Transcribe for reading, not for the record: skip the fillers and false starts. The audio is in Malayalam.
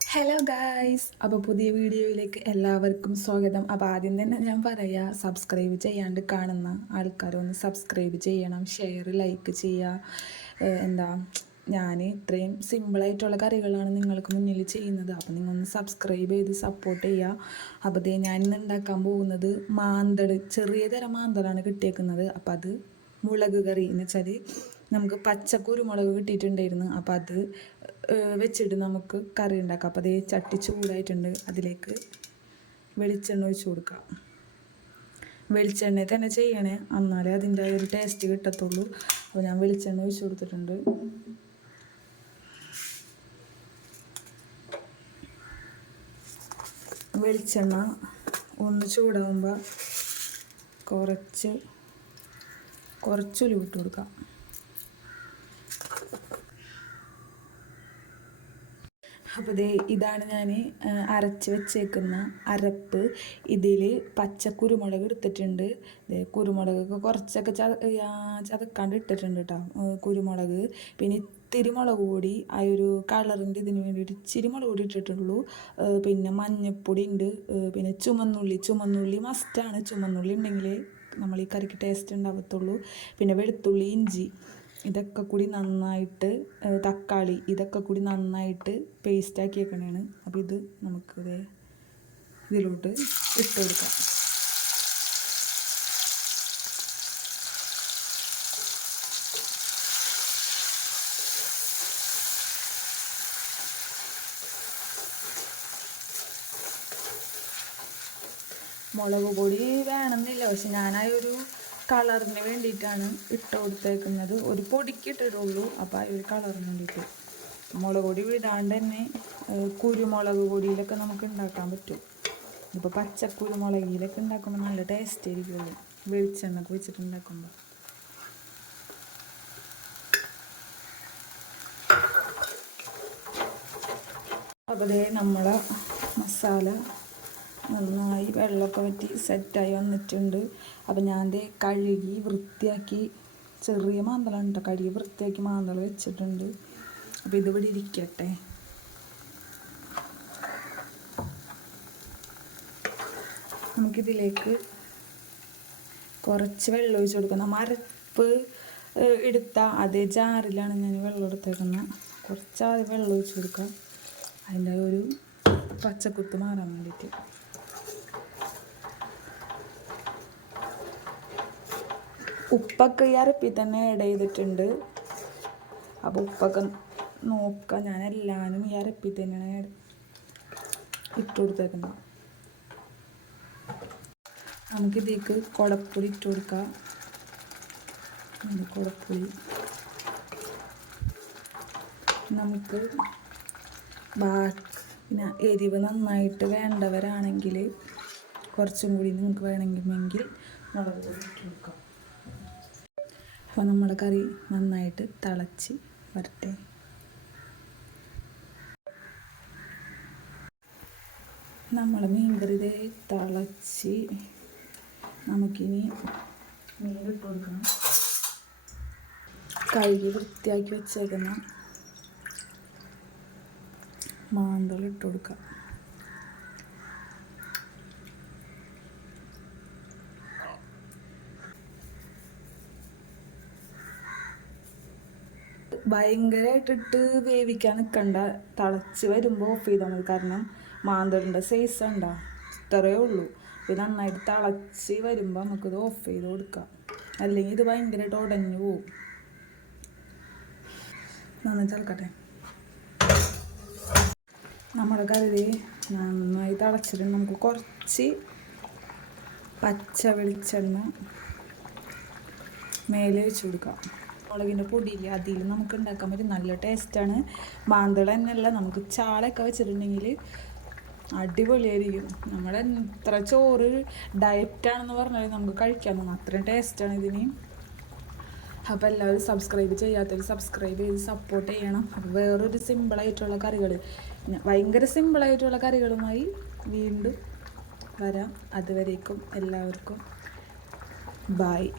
ഹലോ ഗായ്സ്, അപ്പോൾ പുതിയ വീഡിയോയിലേക്ക് എല്ലാവർക്കും സ്വാഗതം. അപ്പോൾ ആദ്യം തന്നെ ഞാൻ പറയാം, സബ്സ്ക്രൈബ് ചെയ്യാണ്ട് കാണുന്ന ആൾക്കാരൊന്ന് സബ്സ്ക്രൈബ് ചെയ്യണം, ഷെയർ ലൈക്ക് ചെയ്യുക. ഞാൻ ഇത്രയും സിമ്പിളായിട്ടുള്ള കറികളാണ് നിങ്ങൾക്ക് മുന്നിൽ ചെയ്യുന്നത്. അപ്പോൾ നിങ്ങളൊന്ന് സബ്സ്ക്രൈബ് ചെയ്ത് സപ്പോർട്ട് ചെയ്യുക. അപ്പോൾ ഞാൻ ഇന്ന് ഉണ്ടാക്കാൻ പോകുന്നത് മാന്തൾ, ചെറിയ തരം മാന്തളാണ് കിട്ടിയേക്കുന്നത്. അപ്പോൾ അത് മുളക് കറി എന്ന് വെച്ചാൽ നമുക്ക് പച്ച കുരുമുളക് കിട്ടിയിട്ടുണ്ടായിരുന്നു. അപ്പോൾ അത് വെച്ചിട്ട് നമുക്ക് കറി ഉണ്ടാക്കാം. അപ്പോൾ അതേ ചട്ടി ചൂടായിട്ടുണ്ട്, അതിലേക്ക് വെളിച്ചെണ്ണ ഒഴിച്ച് കൊടുക്കാം. വെളിച്ചെണ്ണ തന്നെ ചെയ്യണേ, എന്നാലേ അതിൻ്റെ ഒരു ടേസ്റ്റ് കിട്ടത്തുള്ളൂ. അപ്പോൾ ഞാൻ വെളിച്ചെണ്ണ ഒഴിച്ച് കൊടുത്തിട്ടുണ്ട്. വെളിച്ചെണ്ണ ഒന്ന് ചൂടാകുമ്പോൾ കുറച്ച് ഉലുവ ഇട്ട് കൊടുക്കാം. അപ്പോൾ ഇതാണ് ഞാൻ അരച്ച് വെച്ചേക്കുന്ന അരപ്പ്. ഇതിൽ പച്ച കുരുമുളക് എടുത്തിട്ടുണ്ട്. കുരുമുളകൊക്കെ കുറച്ചൊക്കെ ചതക്കാണ്ട് ഇട്ടിട്ടുണ്ട് കേട്ടോ. കുരുമുളക് പിന്നെ ഇത്തിരി മുളക് പൊടി, ആ ഒരു കളറിൻ്റെ ഇതിന് വേണ്ടിയിട്ട് ഇച്ചിരി മുളക് പൊടി ഇട്ടിട്ടുള്ളൂ. പിന്നെ മഞ്ഞൾപ്പൊടി ഉണ്ട്. പിന്നെ ചുമന്നുള്ളി മസ്റ്റാണ്. ചുമന്നുള്ളി ഉണ്ടെങ്കിൽ നമ്മൾ ഈ കറിക്ക് ടേസ്റ്റ് ഉണ്ടാകത്തുള്ളൂ. പിന്നെ വെളുത്തുള്ളി, ഇഞ്ചി, ഇതൊക്കെ കൂടി നന്നായിട്ട്, തക്കാളി, ഇതൊക്കെ കൂടി നന്നായിട്ട് പേസ്റ്റാക്കി വെക്കണതാണ്. അപ്പോൾ ഇത് നമുക്ക് ഇതിലോട്ട് ഇട്ട് കൊടുക്കാം. മുളക് പൊടി വേണമെന്നില്ല, പക്ഷെ ഞാനായൊരു കളറിന് വേണ്ടിയിട്ടാണ് ഇട്ട് കൊടുത്തേക്കുന്നത്. ഒരു പൊടിക്ക് ഇട്ടിട്ടുള്ളൂ, അപ്പോൾ ആ ഒരു കളറിന് വേണ്ടിയിട്ട്. മുളക് പൊടി വിടാണ്ട് തന്നെ കുരുമുളക് പൊടിയിലൊക്കെ നമുക്ക് ഉണ്ടാക്കാൻ പറ്റും. ഇപ്പോൾ പച്ചക്കുരുമുളകിലൊക്കെ ഉണ്ടാക്കുമ്പോൾ നല്ല ടേസ്റ്റ് ആയിരിക്കുള്ളൂ, വെളിച്ചെണ്ണൊക്കെ വെച്ചിട്ട് ഉണ്ടാക്കുമ്പോൾ. അപ്പോൾ നമ്മളെ മസാല നന്നായി വെള്ളമൊക്കെ വറ്റി സെറ്റായി വന്നിട്ടുണ്ട്. അപ്പോൾ ഞാൻ കഴുകി വൃത്തിയാക്കി, ചെറിയ മാന്തളാണ് കേട്ടോ, കഴുകി വൃത്തിയാക്കി മാന്തൾ വെച്ചിട്ടുണ്ട്. അപ്പോൾ ഇതിവിടെ ഇരിക്കട്ടെ. നമുക്കിതിലേക്ക് കുറച്ച് വെള്ളം ഒഴിച്ച് കൊടുക്കണം. നമ്മൾ അരപ്പ് എടുത്ത അതേ ജാറിലാണ് ഞാൻ വെള്ളം എടുത്തേക്കുന്നത്. കുറച്ച് വെള്ളം ഒഴിച്ച് കൊടുക്കാം, അതിൻ്റെ ഒരു പച്ചക്കുത്ത് മാറാൻ വേണ്ടിയിട്ട്. ഉപ്പൊക്കെ ഈ അരപ്പിൽ തന്നെ ആഡ് ചെയ്തിട്ടുണ്ട്. അപ്പോൾ ഉപ്പൊക്കെ നോക്കാം. ഞാൻ എല്ലാവരും ഈ അരപ്പിൽ തന്നെയാണ് ഇട്ട് കൊടുത്തേക്കുന്നത്. നമുക്കിതേക്ക് കുടപ്പൊടി ഇട്ട് കൊടുക്കാം. കുടപ്പൊടി നമുക്ക് പിന്നെ എരിവ് നന്നായിട്ട് വേണ്ടവരാണെങ്കിൽ കുറച്ചും കൂടി നിങ്ങൾക്ക് വേണമെങ്കിൽ മുളക് പൊടി ഇട്ട് കൊടുക്കാം. അപ്പോൾ നമ്മുടെ കറി നന്നായിട്ട് തിളച്ച് വരട്ടെ. നമ്മൾ മീൻകറി തിളച്ച്, നമുക്കിനി മീൻ ഇട്ട് കൊടുക്കണം. കഴുകി വൃത്തിയാക്കി വെച്ചേക്കുന്ന മാന്തൾ ഇട്ട് കൊടുക്കാം. ഭയങ്കരമായിട്ടിട്ട് വേവിക്കാൻ നിൽക്കണ്ട, തിളച്ച് വരുമ്പോൾ ഓഫ് ചെയ്താൽ മതി. കാരണം മാന്തളിൻ്റെ സൈസ് ഉണ്ടോ, ഇത്രയേ ഉള്ളൂ. ഇത് നന്നായിട്ട് തിളച്ച് വരുമ്പോൾ നമുക്കിത് ഓഫ് ചെയ്ത് കൊടുക്കാം, അല്ലെങ്കിൽ ഇത് ഭയങ്കരമായിട്ട് ഉടഞ്ഞു പോവും. നന്നായി തിളക്കട്ടെ. നമ്മുടെ കറി നന്നായി തിളച്ചിട്ട് നമുക്ക് കുറച്ച് പച്ച വെളിച്ചെണ്ണ മേലെ വെച്ച് കൊടുക്കാം. മുളകിൻ്റെ പൊടിയില്ല, അതിൽ നമുക്ക് ഉണ്ടാക്കാൻ പറ്റും, നല്ല ടേസ്റ്റാണ്. മാന്തള തന്നെയല്ല, നമുക്ക് ചാളയൊക്കെ വെച്ചിട്ടുണ്ടെങ്കിൽ അടിപൊളിയായിരിക്കും. നമ്മുടെ എത്ര ചോറ് ഡയറ്റാണെന്ന് പറഞ്ഞാൽ നമുക്ക് കഴിക്കാൻ തോന്നും, അത്രയും ടേസ്റ്റാണ് ഇതിന്. അപ്പോൾ എല്ലാവരും സബ്സ്ക്രൈബ് ചെയ്യാത്തവർ സബ്സ്ക്രൈബ് ചെയ്ത് സപ്പോർട്ട് ചെയ്യണം. അപ്പോൾ വേറൊരു സിമ്പിളായിട്ടുള്ള കറികൾ, ഭയങ്കര സിമ്പിളായിട്ടുള്ള കറികളുമായി വീണ്ടും വരാം. അതുവരേക്കും എല്ലാവർക്കും ബായ്.